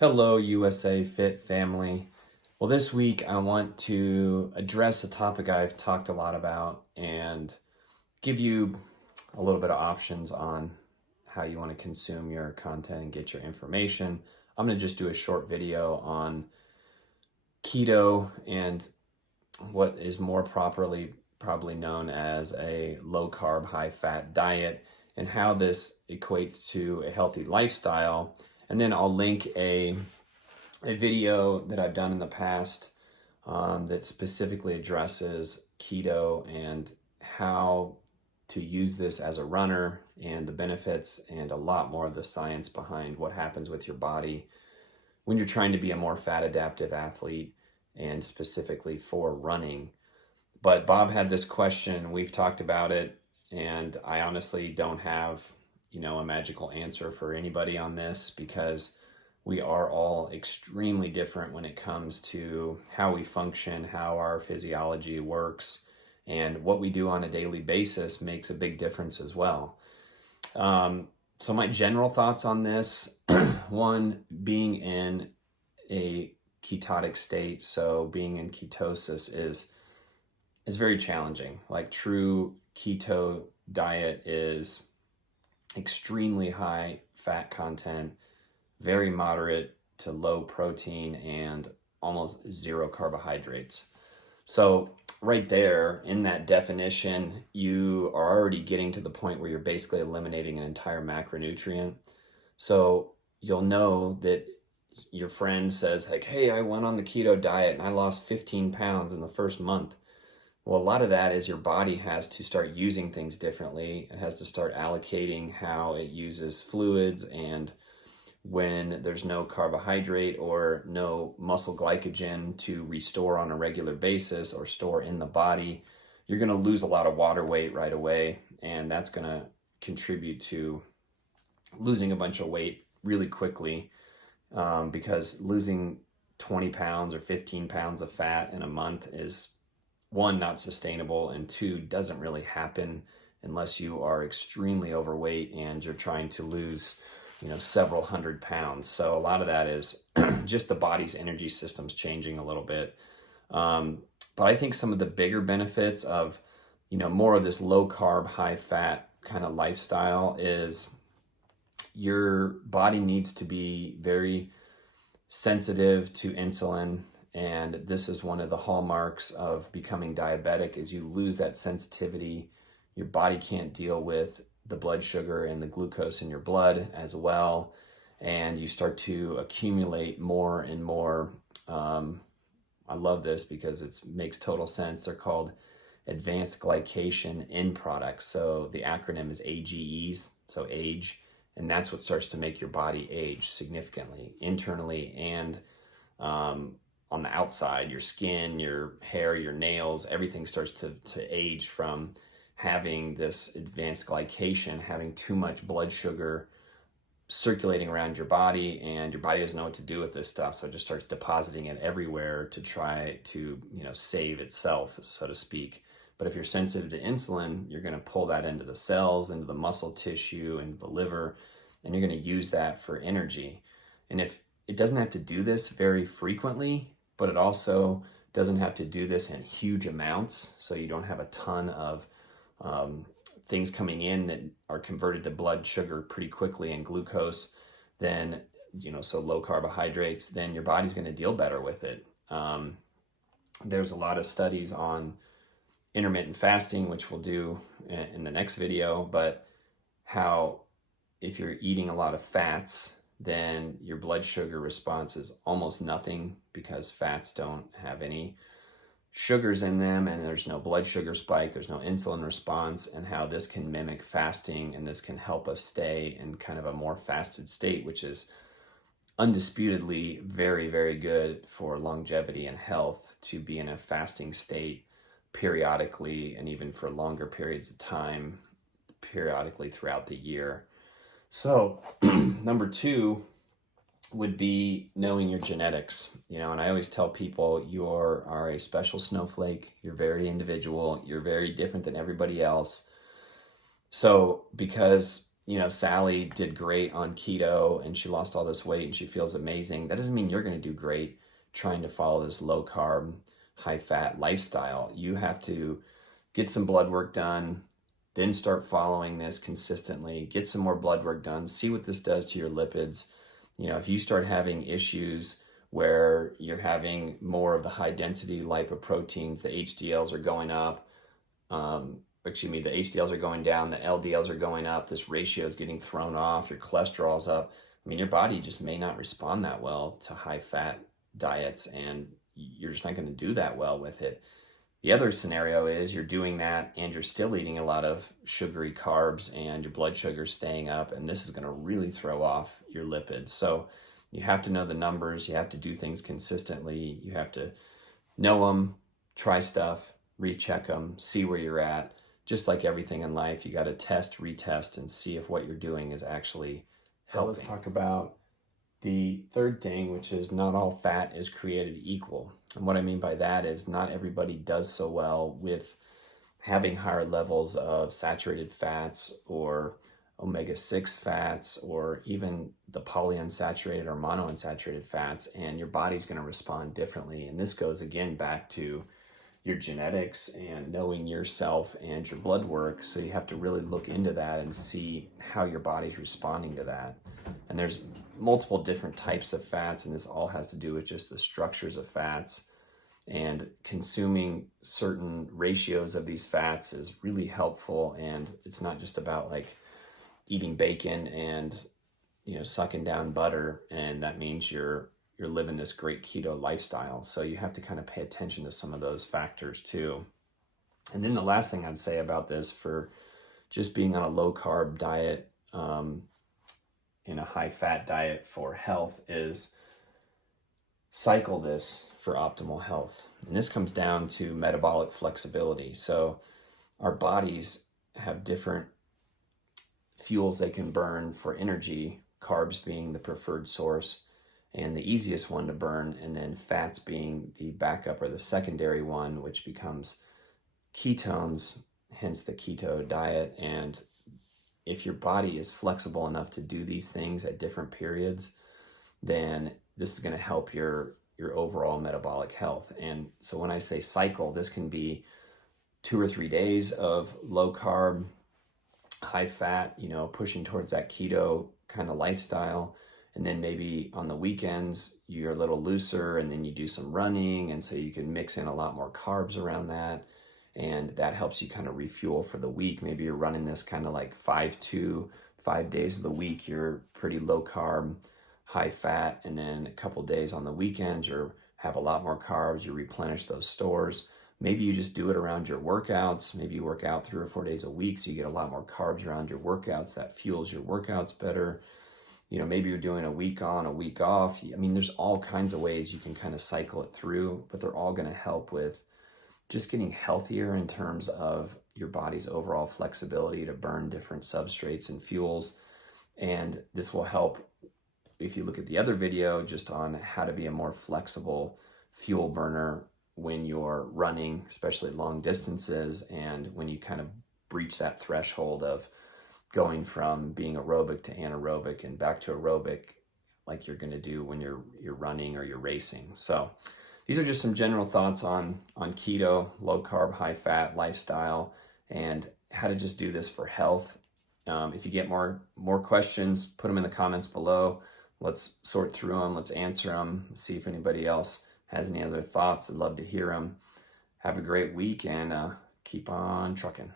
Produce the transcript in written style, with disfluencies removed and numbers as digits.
Hello, USA Fit family. Well, this week I want to address a topic I've talked a lot about and give you a little bit of options on how you want to consume your content and get your information. I'm going to just do a short video on keto and what is more properly probably known as a low carb, high fat diet and how this equates to a healthy lifestyle. And then I'll link a video that I've done in the past that specifically addresses keto and how to use this as a runner and the benefits and a lot more of the science behind what happens with your body when you're trying to be a more fat adaptive athlete and specifically for running. But Bob had this question, we've talked about it, and I honestly don't have, a magical answer for anybody on this because we are all extremely different when it comes to how we function, how our physiology works, and what we do on a daily basis makes a big difference as well. So my general thoughts on this, one, being in a ketotic state, so being in ketosis is very challenging. Like true keto diet is extremely high fat content, very moderate to low protein, and almost zero carbohydrates. So right there in that definition, you are already getting to the point where you're basically eliminating an entire macronutrient. So you'll know that your friend says like, hey, I went on the keto diet and I lost 15 pounds in the first month. Well, a lot of that is your body has to start using things differently. It has to start allocating how it uses fluids, and when there's no carbohydrate or no muscle glycogen to restore on a regular basis or store in the body, you're going to lose a lot of water weight right away, and that's going to contribute to losing a bunch of weight really quickly because losing 20 pounds or 15 pounds of fat in a month is, one, not sustainable, and two, doesn't really happen unless you are extremely overweight and you're trying to lose, several hundred pounds. So a lot of that is just the body's energy systems changing a little bit. But I think some of the bigger benefits of, more of this low carb, high fat kind of lifestyle is your body needs to be very sensitive to insulin. And this is one of the hallmarks of becoming diabetic is you lose that sensitivity. Your body can't deal with the blood sugar and the glucose in your blood as well. And you start to accumulate more and more. I love this because it makes total sense. They're called advanced glycation end products. So the acronym is AGEs, so age. And that's what starts to make your body age significantly, internally and on the outside. Your skin, your hair, your nails, everything starts to age from having this advanced glycation, having too much blood sugar circulating around your body, and your body doesn't know what to do with this stuff, so it just starts depositing it everywhere to try to save itself, so to speak. But if you're sensitive to insulin, you're going to pull that into the cells, into the muscle tissue, into the liver, and you're going to use that for energy. And if it doesn't have to do this very frequently, but it also doesn't have to do this in huge amounts, so you don't have a ton of things coming in that are converted to blood sugar pretty quickly and glucose, then, so low carbohydrates, then your body's going to deal better with it. There's a lot of studies on intermittent fasting, which we'll do in the next video, but how if you're eating a lot of fats, then your blood sugar response is almost nothing because fats don't have any sugars in them and there's no blood sugar spike, there's no insulin response, and how this can mimic fasting and this can help us stay in kind of a more fasted state, which is undisputedly very, very good for longevity and health to be in a fasting state periodically and even for longer periods of time periodically throughout the year. So number two would be knowing your genetics, and I always tell people you are a special snowflake. You're very individual. You're very different than everybody else. So because, Sally did great on keto and she lost all this weight and she feels amazing. That doesn't mean you're going to do great trying to follow this low carb, high fat lifestyle. You have to get some blood work done, then start following this consistently, get some more blood work done, see what this does to your lipids. If you start having issues where you're having more of the high density lipoproteins, the HDLs are going up, the HDLs are going down, the LDLs are going up, this ratio is getting thrown off, your cholesterol's up. Your body just may not respond that well to high fat diets, and you're just not going to do that well with it. The other scenario is you're doing that and you're still eating a lot of sugary carbs and your blood sugar's staying up, and this is going to really throw off your lipids. So you have to know the numbers, you have to do things consistently, you have to know them, try stuff, recheck them, see where you're at. Just like everything in life, you got to test, retest, and see if what you're doing is actually helping. So let's talk about the third thing, which is not all fat is created equal. And what I mean by that is not everybody does so well with having higher levels of saturated fats or omega-6 fats or even the polyunsaturated or monounsaturated fats, and your body's going to respond differently. And this goes again back to your genetics and knowing yourself and your blood work. So you have to really look into that and see how your body's responding to that. And there's multiple different types of fats, and this all has to do with just the structures of fats. And consuming certain ratios of these fats is really helpful. And it's not just about like eating bacon and sucking down butter, and that means you're living this great keto lifestyle. So you have to kind of pay attention to some of those factors too. And then the last thing I'd say about this, for just being on a low carb diet, in a high fat diet for health, is cycle this for optimal health. And this comes down to metabolic flexibility. So our bodies have different fuels they can burn for energy, carbs being the preferred source and the easiest one to burn, and then fats being the backup or the secondary one, which becomes ketones, hence the keto diet. And if your body is flexible enough to do these things at different periods, then this is going to help your overall metabolic health. And so when I say cycle, this can be 2 or 3 days of low carb, high fat, pushing towards that keto kind of lifestyle. And then maybe on the weekends, you're a little looser, and then you do some running. And so you can mix in a lot more carbs around that. And that helps you kind of refuel for the week. Maybe you're running this kind of like 5 days of the week, you're pretty low carb, high fat. And then a couple days on the weekends, you have a lot more carbs, you replenish those stores. Maybe you just do it around your workouts. Maybe you work out 3 or 4 days a week, so you get a lot more carbs around your workouts. That fuels your workouts better. Maybe you're doing a week on, a week off. There's all kinds of ways you can kind of cycle it through, but they're all going to help with just getting healthier in terms of your body's overall flexibility to burn different substrates and fuels. And this will help if you look at the other video just on how to be a more flexible fuel burner when you're running, especially long distances, and when you kind of breach that threshold of going from being aerobic to anaerobic and back to aerobic, like you're going to do when you're running or you're racing. So these are just some general thoughts on keto, low carb, high fat lifestyle, and how to just do this for health. If you get more questions, put them in the comments below. Let's sort through them. Let's answer them. See if anybody else has any other thoughts. I'd love to hear them. Have a great week, and keep on trucking.